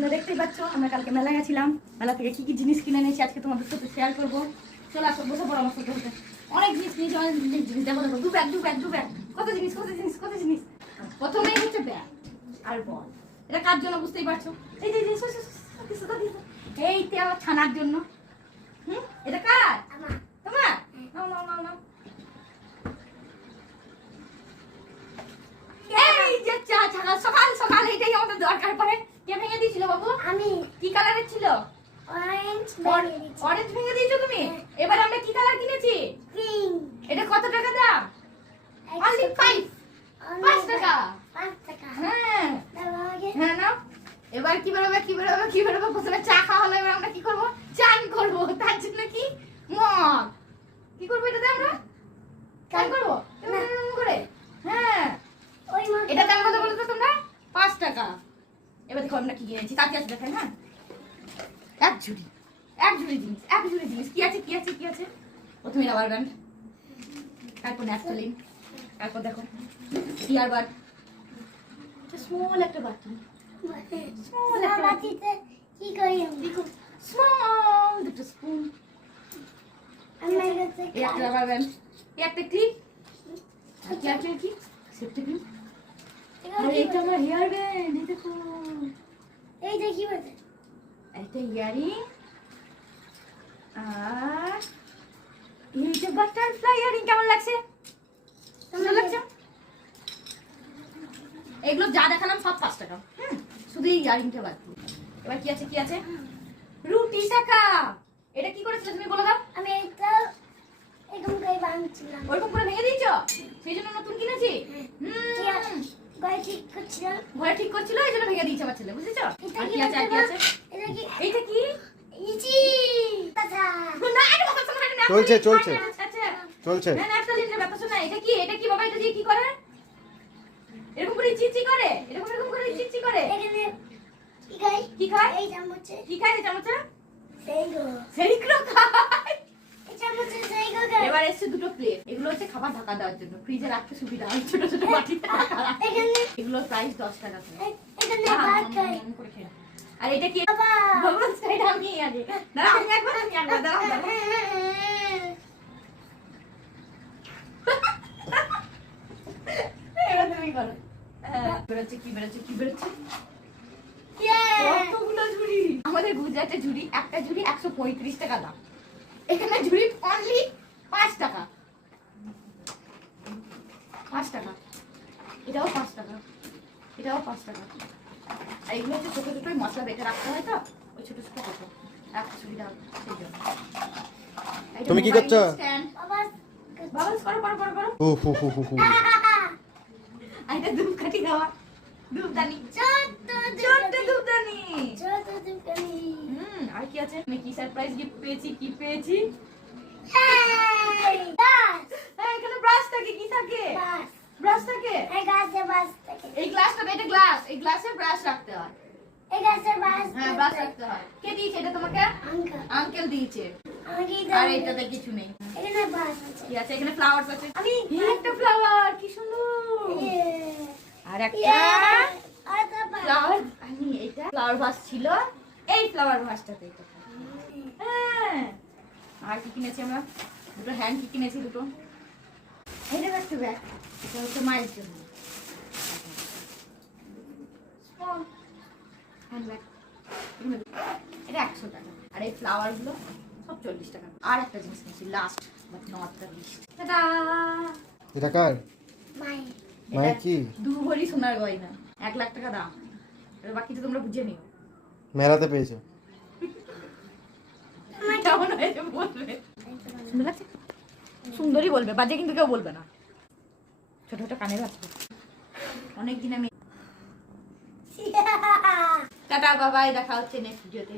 তোমরা দেখতেই পাচ্ছ আমরা কালকে মেলা গেছিলাম, মেলা থেকে কি কি জিনিস কিনে এনেছি আজকে তোমাদের সাথে শেয়ার করবো। চলে আসো, বসে পড়ো আমার সাথে। অনেক জিনিস নিয়েছি, অনেক জিনিস দেখো দেখো, দু ব্যাগ কত জিনিস কত জিনিস কত জিনিস। প্রথমেই হচ্ছে ব্যাগ আর বল। এটা কার জন্য বুঝতেই পারছো? এই যে এইতে আমার ছানার জন্য। এটা কার? তোমার? নাও নাও নাও নাও। এই যে চা ছানা সকাল সকাল এটাই আমাদের দরকার পড়ে। কে ভেঙে দিয়েছিল বাবু? আমি। কি কালারের ছিল? অরেঞ্জ ভেঙে দিয়েছো তুমি? এবার আমরা কি কালার কিনেছি? পিঙ্ক। এটা কত টাকা দাম? অনলি 5 টাকা। 5 টাকা। হ্যাঁ দাও আগে। হ্যাঁ নাও। এবার কি বেরোবে প্রথমে চা খাওয়া হলো, এবার আমরা কি করবো? চান করবো। তার জন্য কি মগ কি করবো? এটাতে আমরা চান করবো করে। হ্যাঁ ওই মগ। এটা দাম কত বলো তো তোমরা? 5 টাকা। এবার দেখো আমরা কি কিনেছি, কাছে আছে দেখাই। হ্যাঁ এক ঝুড়ি জিনিস কি আছে? প্রথমে রাবার ব্যান্ড, তারপর ন্যাপথলিন, তারপর দেখো ইয়ারবাড, স্মল একটা বাটি, স্মল একটা বাটিতে কি করি আমি? দেখো স্মল দুটো স্পুন, আমার কাছে এই একটা রাবার ব্যান্ড, এই একটা ক্লিপ, কি সেফটি ক্লিপ, আর এটা আমার হেয়ার ব্যান্ড। এই দেখো এই যে কি বলতে? একটা ইয়ারিং, আর এই যে বাটারফ্লাই ইয়ারিং। কেমন লাগছে? সুন্দর লাগছে? এগুলো যা দেখালাম সব 5 টাকা। শুধু এই ইয়ারিংটা বাদ দিয়ে। এবার কি আছে? রুটি শাকা। এটা কি করেছিলে তুমি বলে দাও? আমি এটা এরকম করে বানাচ্ছিলাম। ওরকম করে ভেঙে দিয়েছো? সেই জন্য নতুন কিনেছি। ঘরে ঠিক করছিলাম। ঘরে ঠিক করছিল, এই জন্য ভেঙে দিয়েছে আমার ছেলে, বুঝেছো? আর কি আছে? এটা কি? এইটা কি? ইজি দাদা। না এটা কথা শোনা না। চলছে চলছে। না একটা জিনিস ব্যাপার শোনা। এটা কি বাবা? এটা দিয়ে কি করে? এরকম করে চিচি করে, এরকম করে চিচি করে। এখানে কি খায়? এই চামচে। কি খায় এই চামচে? সেই গো খায়। এই চামচে সেই গো খায়। এবার এসছে দুটো প্লেট। এগুলো হচ্ছে খাবার ঢাকা দেওয়ার জন্য, ফ্রিজে রাখতে সুবিধা হয় ছোট বাটিতে। এখানে এগুলোর প্রাইস 10 টাকা করে। এখানে ভাত খায়। আর এটা কি? বাবা ভগবান সাইড আমি আগে দাঁড়াও, আমি একবার দাঁড়াও। এবার তুমি করো। বেরোচ্ছে কি বেরোচ্ছে? কতগুলো ঝুড়ি। আমাদের গুজরাটে ঝুড়ি, একটা ঝুড়ি 135 টাকা দাম। এখানে ঝুড়ি অনলি 5 টাকা। 5 টাকা। এটাও 5 টাকা। আর এগুলো হচ্ছে ছোট মশলা বেটে রাখতে হয়, তো ওই ছোট রাখতে সুবিধা হবে সেই জন্য। তুমি কি করছো? বাবা করো। আর এটা ধূপকাঠি খাওয়া, ধূপদানি, ছোট্ট ধূপদানি। আর কি আছে? আমি কি সারপ্রাইজ গিফট পেয়েছি? এখানে ব্রাশ থাকে। কি থাকে? ব্রাশ থাকে। এই গ্লাসটা, এটা গ্লাস, এই গ্লাসে ব্রাশ রাখতে হয়। হ্যাঁ ব্রাশ রাখতে হয়। কে দিয়েছে এটা তোমাকে? আঙ্কেল দিয়েছে। আর এটাতে কিছু নেই। কি আছে? এখানে ফ্লাওয়ার আছে। একটা ফ্লাওয়ার, কি সুন্দর। আর একটা ফ্লাওয়ার, এইটা ফ্লাওয়ার ভাস ছিল। এই ফ্লাওয়ার ভাসটাতে এটা। হ্যাঁ আর কি কিনেছি আমরা? দুটো হ্যান্ড কি কিনেছি, দুটো। এটা একটা ব্যাগ, এটা হচ্ছে মায়ের জন্য হ্যান্ড ব্যাগ। এটা 100 টাকা। আর এই ফ্লাওয়ার গুলো সব 40 টাকা। আর একটা জিনিস কিনেছি, last but not the least. এটা কার? মায়ের কি? 2 ভরি সোনার গয়না, 1 লাখ টাকা দাম। এবার বাকিটা তোমরা বুঝে নিও। মেলাতে পেয়েছো? কেমন হয়েছে বলবে? সুন্দর লাগছে? সুন্দরই বলবে, বাজে কিন্তু কেউ বলবে না। ছোট কানের বাচ্চা। অনেকদিন আমি টাটা বাবাই, দেখা হচ্ছে নেক্সট ভিডিওতে।